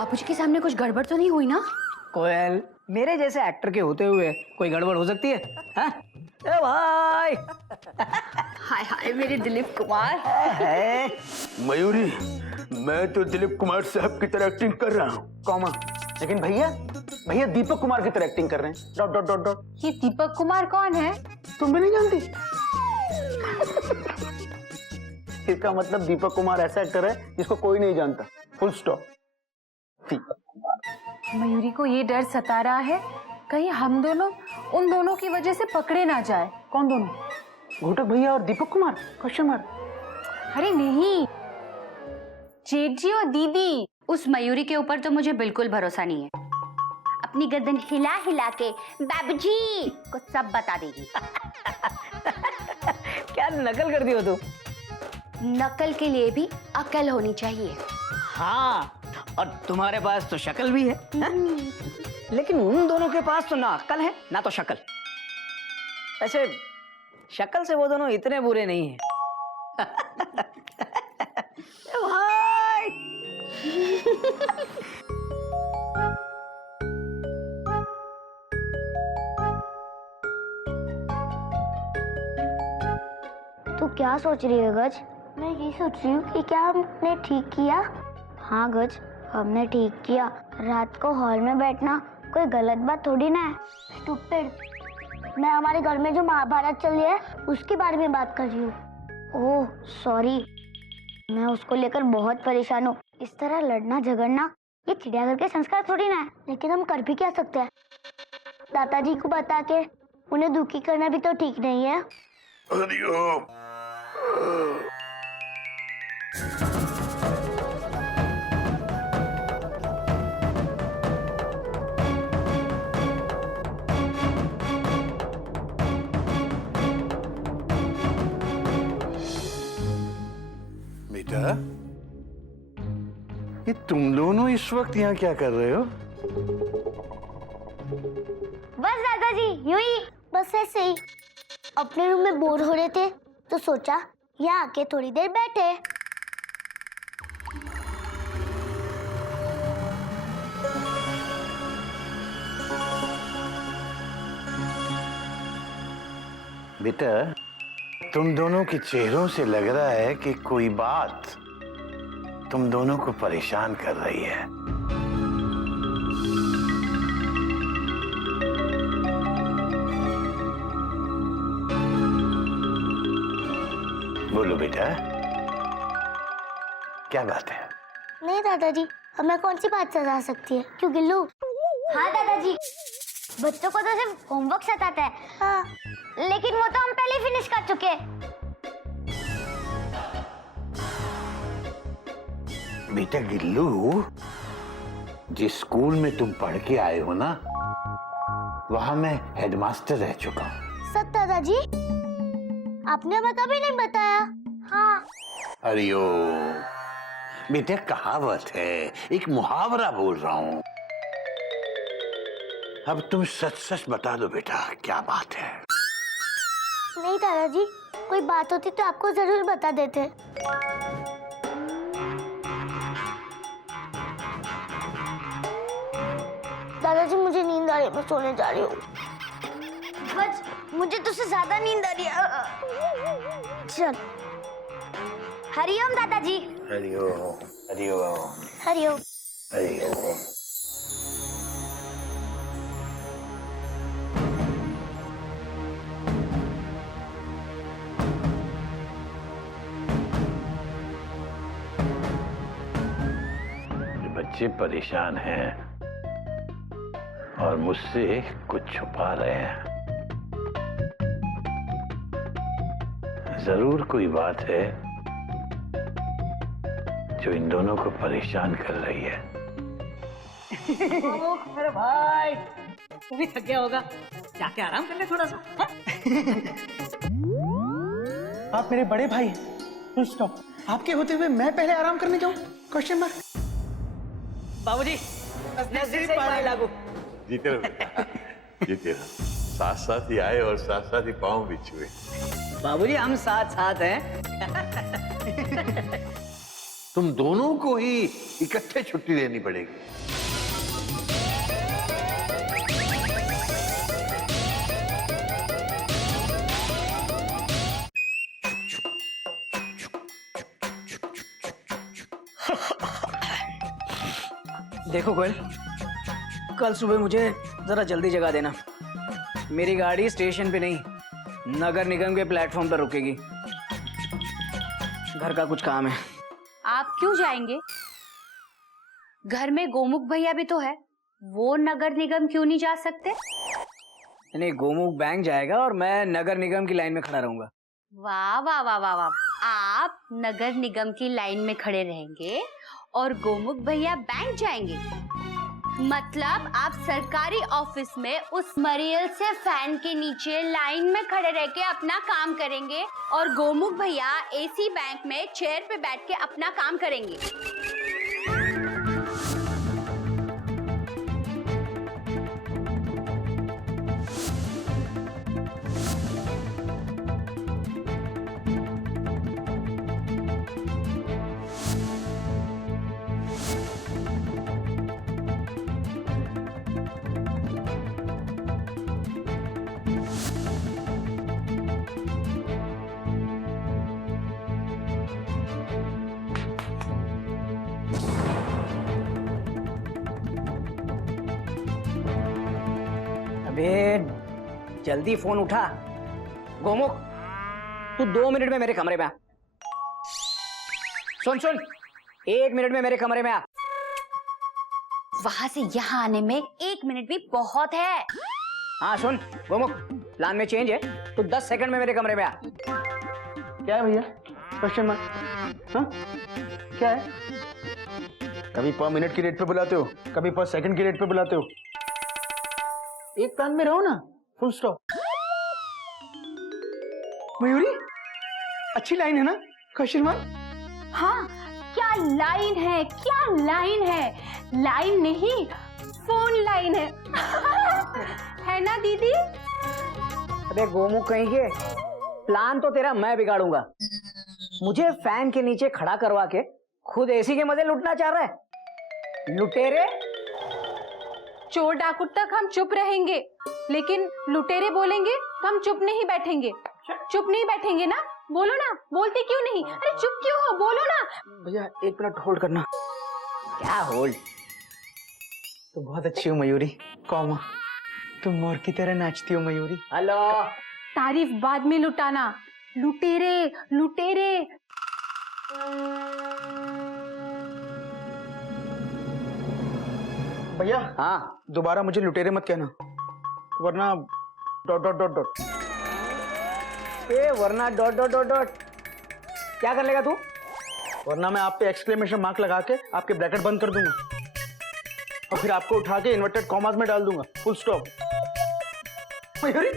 बापूजी के सामने कुछ गड़बड़ तो नहीं हुई ना? कोयल, मेरे जैसे एक्टर के होते हुए कोई गड़बड़ हो सकती है? हाँ? ए भाई। हाय हाय मेरे दिलीप कुमार। मयूरी, मैं तो दिलीप कुमार साहब की तरह एक्टिंग कर रहा हूँ, कॉमा। लेकिन भैया दीपक कुमार की तरह एक्टिंग कर रहे हैं, डॉट डॉट डॉट डॉट। ये दीपक कुमार कौन है? तुम भी नहीं जानती? इसका मतलब दीपक कुमार ऐसा एक्टर है जिसको कोई नहीं जानता, फुल स्टॉप। दीपक कुमार। मयूरी को ये डर सता रहा है कहीं हम दोनों उन दोनों की वजह से पकड़े ना जाए। कौन दोनों? घोटक भैया और दीपक कुमार? Question mark. अरे नहीं, जेठ जी और दीदी। उस मयूरी के ऊपर तो मुझे बिल्कुल भरोसा नहीं है। अपनी गर्दन हिला हिला के बाबूजी को सब बता देगी। क्या नकल कर दी हो तुम? नकल के लिए भी अकल होनी चाहिए। हाँ, और तुम्हारे पास तो शक्ल भी है, लेकिन उन दोनों के पास तो ना अक्ल है ना तो शक्ल। वैसे शक्ल से वो दोनों इतने बुरे नहीं हैं। भाई। तू क्या सोच रही है गज? मैं ये सोच रही हूँ कि क्या हमने ठीक किया? हाँ गज, हमने ठीक किया। रात को हॉल में बैठना कोई गलत बात थोड़ी ना है। स्टूपिड, मैं हमारे घर में जो महाभारत चल रही है उसके बारे में बात कर रही हूँ। ओह सॉरी, मैं उसको लेकर बहुत परेशान हूँ। इस तरह लड़ना झगड़ना ये चिड़ियाघर के संस्कार थोड़ी ना है। लेकिन हम कर भी क्या सकते हैं? दादाजी को बता के उन्हें दुखी करना भी तो ठीक नहीं है। हरिओम। बेटा, ये तुम दोनों इस वक्त यहाँ क्या कर रहे हो? बस दादाजी यूं ही, बस ऐसे ही। अपने रूम में बोर हो रहे थे तो सोचा यहाँ आके थोड़ी देर बैठे। बेटा, तुम दोनों के चेहरों से लग रहा है कि कोई बात तुम दोनों को परेशान कर रही है। बोलो बेटा, क्या बात है? नहीं दादाजी, हमें कौन सी बात सता सकती है? क्यों गिल्लू? हाँ दादाजी, बच्चों को तो सिर्फ होमवर्क सताता है। हाँ, लेकिन वो तो हम पहले फिनिश कर चुके हैं। बेटा गिल्लू, जिस स्कूल में तुम पढ़ के आए हो ना, वहां मैं हेडमास्टर रह चुका हूँ। सच दादाजी? आपने हमें कभी नहीं बताया। हाँ। अरियो, बेटा कहावत है, एक मुहावरा बोल रहा हूँ। अब तुम सच सच बता दो बेटा, क्या बात है? नहीं दादाजी, कोई बात होती तो आपको जरूर बता देते। दादाजी मुझे नींद आ रही है, मैं सोने जा रही हूँ। बस मुझे तुझसे ज्यादा नींद आ रही है। चल। हरिओम दादाजी। हरिओम हरिओम हरिओम हरिओम। बच्चे परेशान हैं और मुझसे कुछ छुपा रहे हैं। जरूर कोई बात है जो इन दोनों को परेशान कर रही है। अरे भाई, तू भी थक गया होगा, जाके आराम कर ले थोड़ा सा। आप मेरे बड़े भाई हैं, फुल स्टॉप। आपके होते हुए मैं पहले आराम करने जाऊं? Question mark. बाबूजी, नजदीक से पानी लागू। जीते रहो बेटा, जीते रहो। साथ साथ ही आए और साथ साथ ही पाँव भी छुए। बाबूजी हम साथ साथ हैं। तुम दोनों को ही इकट्ठे छुट्टी लेनी पड़ेगी। देखो गोयल, कल सुबह मुझे जरा जल्दी जगा देना। मेरी गाड़ी स्टेशन पे नहीं, नगर निगम के प्लेटफॉर्म पर रुकेगी। घर का कुछ काम है। आप क्यों जाएंगे? घर में गोमुख भैया भी तो है, वो नगर निगम क्यों नहीं जा सकते? नहीं, गोमुख बैंक जाएगा और मैं नगर निगम की लाइन में खड़ा रहूंगा। वाह वाह वाह वाह वाह, आप नगर निगम की लाइन में खड़े रहेंगे और गोमुख भैया बैंक जाएंगे। मतलब आप सरकारी ऑफिस में उस मरियल से फैन के नीचे लाइन में खड़े रह के अपना काम करेंगे और गोमुख भैया एसी बैंक में चेयर पे बैठ के अपना काम करेंगे। अबे जल्दी फोन उठा। गोमुख, तू 2 मिनट में मेरे कमरे में आ। सुन, 1 मिनट में मेरे कमरे में आ। वहां से यहाँ आने में 1 मिनट भी बहुत है। हाँ सुन गोमुख, प्लान में चेंज है, तू 10 सेकंड में मेरे कमरे में आ। क्या है भैया? Question mark? हाँ क्या है? कभी पर मिनट की रेट पे बुलाते हो, कभी पर सेकंड की रेट पे बुलाते हो। एक प्लान में रहो ना, फुल स्टॉप। मयूरी, अच्छी लाइन है ना? Question mark? हाँ, क्या लाइन है, क्या लाइन है। लाइन नहीं, फोन लाइन है। है ना दीदी? अबे गोमुख कहीं के, प्लान तो तेरा मैं बिगाड़ूंगा। मुझे फैन के नीचे खड़ा करवा के खुद एसी के मजे लुटना चाह रहा है। लुटेरे। चोर डाकू तक हम चुप रहेंगे, लेकिन लुटेरे बोलेंगे तो हम चुप नहीं बैठेंगे। चुप नहीं बैठेंगे ना? बोलो ना, बोलते क्यों नहीं? अरे चुप क्यों हो, बोलो ना। भैया 1 मिनट होल्ड करना। क्या होल्ड? तो बहुत अच्छी हो मयूरी, कौमा तुम मोर की तरह नाचती हो मयूरी। हेलो। तारीफ बाद में लुटाना। लुटेरे लुटेरे। भैया हाँ, दोबारा मुझे लुटेरे मत कहना, वरना डॉट डॉट डॉट डॉट। वरना डॉट डॉट डॉट डॉट क्या कर लेगा तू? वरना मैं आप पे एक्सक्लेमेशन मार्क लगा के आपके ब्रैकेट बंद कर दूंगा और फिर आपको उठा के इन्वर्टेड कॉमास में डाल दूंगा, फुल स्टॉप। मयूरी,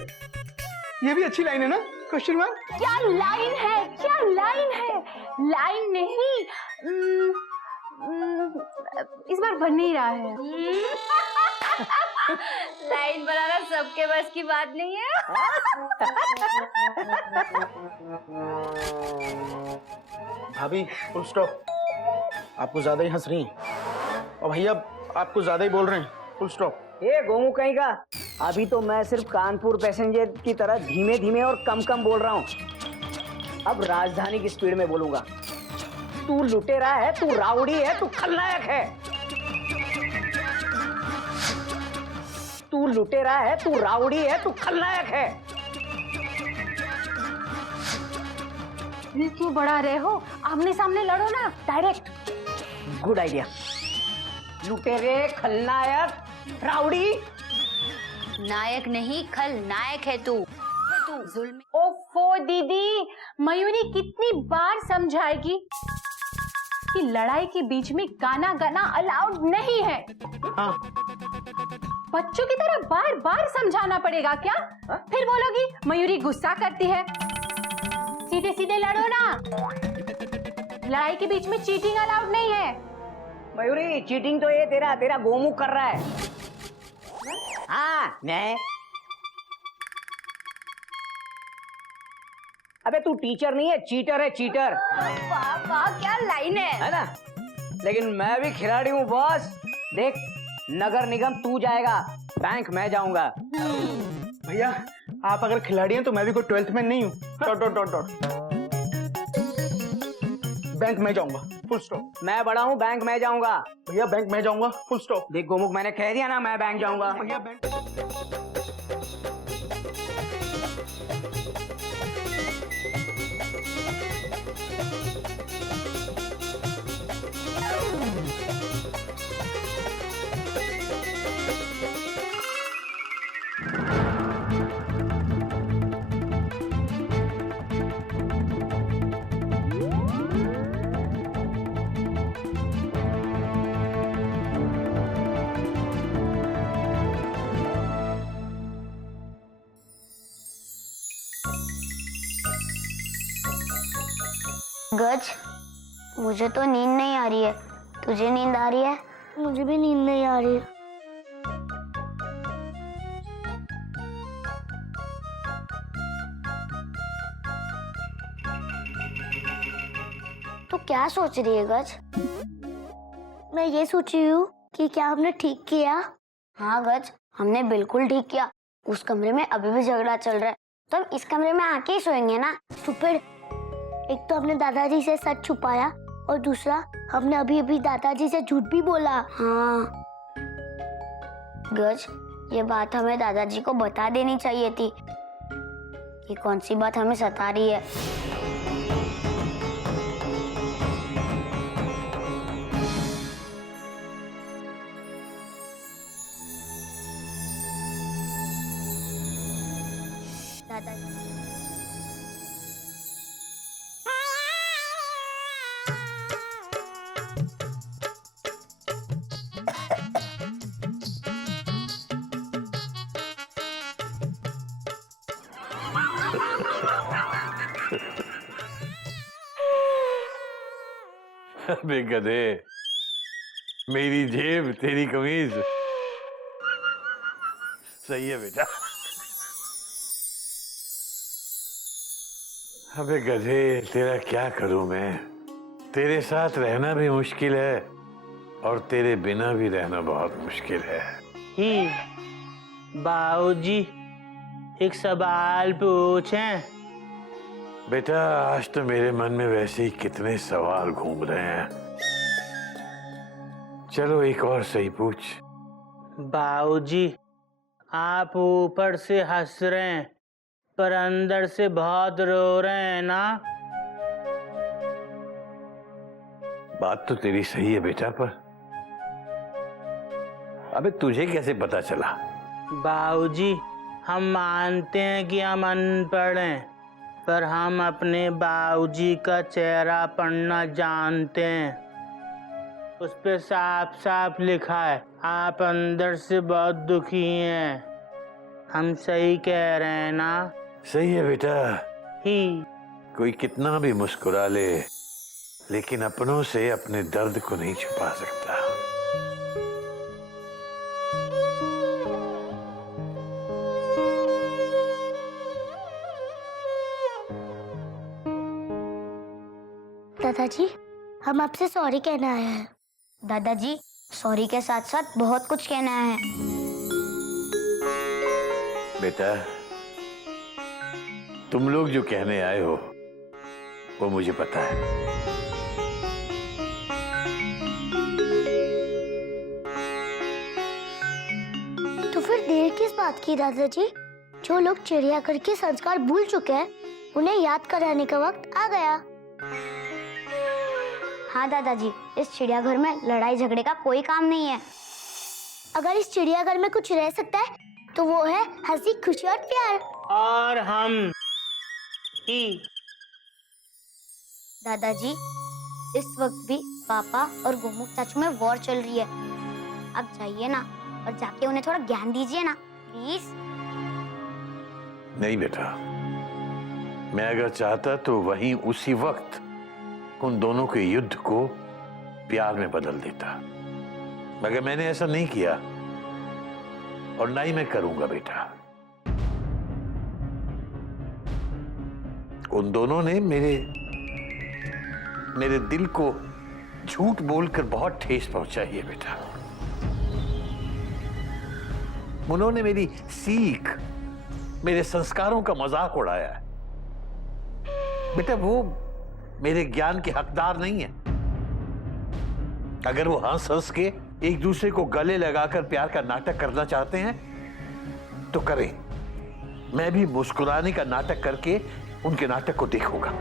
ये भी अच्छी लाइन है ना? Question mark? क्या लाइन है, क्या लाइन है। लाइन नहीं, इस बार बन नहीं रहा है। लाइन बनाना सबके बस की बात नहीं है। भाभी फुल स्टॉप। आपको ज्यादा ही हंस रही हैं और भैया आपको ज्यादा ही बोल रहे हैं, फुल स्टॉप। गोमुख कहीं का, अभी तो मैं सिर्फ कानपुर पैसेंजर की तरह धीमे धीमे और कम कम बोल रहा हूँ। अब राजधानी की स्पीड में बोलूंगा। तू लुटेरा है, तू राउडी है, तू खलनायक है। तू लुटेरा है, तू राउडी है, तू खलनायक है। दिल क्यों बढ़ा रहे हो? आमने सामने लड़ो ना, डायरेक्ट। Good idea. लुटेरे, खलनायक, राउडी। नायक नहीं, खलनायक है तू। जुल्म। ओफो दीदी, मयूरी कितनी बार समझाएगी कि लड़ाई के बीच में गाना गाना अलाउड नहीं है। हाँ बच्चों की तरह बार बार समझाना पड़ेगा क्या? फिर बोलोगी मयूरी गुस्सा करती है। सीधे सीधे लड़ो ना। लड़ाई के बीच में चीटिंग अलाउड नहीं है। मयूरी, चीटिंग तो ये तेरा गोमुख कर रहा है। हाँ, मैं अबे तू टीचर नहीं है, चीटर है, चीटर, वाह वाह क्या लाइन है ना? लेकिन मैं भी खिलाड़ी हूँ बॉस। देख, नगर निगम तू जाएगा, बैंक मैं जाऊंगा। भैया आप अगर खिलाड़ी हैं तो मैं भी कोई 12th में नहीं हूँ। Dot dot dot dot. Bank मैं जाऊंगा, फुल स्टॉप। मैं बड़ा हूँ, बैंक मैं जाऊंगा। भैया बैंक मैं जाऊंगा, फुल स्टॉप। देख गोमुख, मैंने कह दिया ना, मैं बैंक जाऊंगा। भैया बैंक। गज, मुझे तो नींद नहीं आ रही है। तुझे नींद आ रही है? मुझे भी नींद नहीं आ रही है। तो क्या सोच रही है गज? मैं ये सोच रही हूँ कि क्या हमने ठीक किया? हाँ गज, हमने बिल्कुल ठीक किया। उस कमरे में अभी भी झगड़ा चल रहा है, तो हम इस कमरे में आके ही सोएंगे ना। सुपर, एक तो हमने दादाजी से सच छुपाया और दूसरा हमने अभी अभी दादाजी से झूठ भी बोला। हाँ गज, ये बात हमें दादाजी को बता देनी चाहिए थी कि कौन सी बात हमें सता रही है। दादाजी, अबे गधे, मेरी जेब तेरी कमीज। सही है बेटा। अबे गधे, तेरा क्या करूं मैं? तेरे साथ रहना भी मुश्किल है और तेरे बिना भी रहना बहुत मुश्किल है। ही बाबूजी, एक सवाल पूछें? बेटा, आज तो मेरे मन में वैसे ही कितने सवाल घूम रहे हैं। चलो एक और सही पूछ। बाबूजी, आप ऊपर से हंस रहे हैं पर अंदर से बहुत रो रहे हैं ना? बात तो तेरी सही है बेटा, पर अबे तुझे कैसे पता चला? बाबूजी, हम मानते हैं कि हम अनपढ़ हैं, पर हम अपने बाबूजी का चेहरा पढ़ना जानते हैं। उस पे साफ साफ लिखा है, आप अंदर से बहुत दुखी हैं। हम सही कह रहे हैं ना? सही है बेटा। ही कोई कितना भी मुस्कुरा ले, लेकिन अपनों से अपने दर्द को नहीं छुपा सकता। दादाजी, हम आपसे सॉरी कहना आए हैं। दादाजी, सॉरी के साथ साथ बहुत कुछ कहना है। बेटा, तुम लोग जो कहने आए हो वो मुझे पता है। तो फिर देर किस बात की दादाजी? जो लोग चिड़ियाघर के संस्कार भूल चुके हैं, उन्हें याद कराने का वक्त आ गया। हाँ दादाजी, इस चिड़ियाघर में लड़ाई झगड़े का कोई काम नहीं है। अगर इस चिड़ियाघर में कुछ रह सकता है तो वो है हंसी, खुशी और प्यार। और हम ही। दादाजी, इस वक्त भी पापा और गोमुख चाचू में वॉर चल रही है। अब जाइए ना और जाके उन्हें थोड़ा ज्ञान दीजिए ना, प्लीज। नहीं बेटा, मैं अगर चाहता तो वहीं उसी वक्त उन दोनों के युद्ध को प्यार में बदल देता, मगर मैंने ऐसा नहीं किया और ना ही मैं करूंगा बेटा। उन दोनों ने मेरे दिल को झूठ बोलकर बहुत ठेस पहुंचाई है बेटा। उन्होंने मेरी सीख, मेरे संस्कारों का मजाक उड़ाया है। बेटा वो मेरे ज्ञान के हकदार नहीं है। अगर वो हंस हंस के एक दूसरे को गले लगाकर प्यार का नाटक करना चाहते हैं तो करें। मैं भी मुस्कुराने का नाटक करके उनके नाटक को देखूंगा।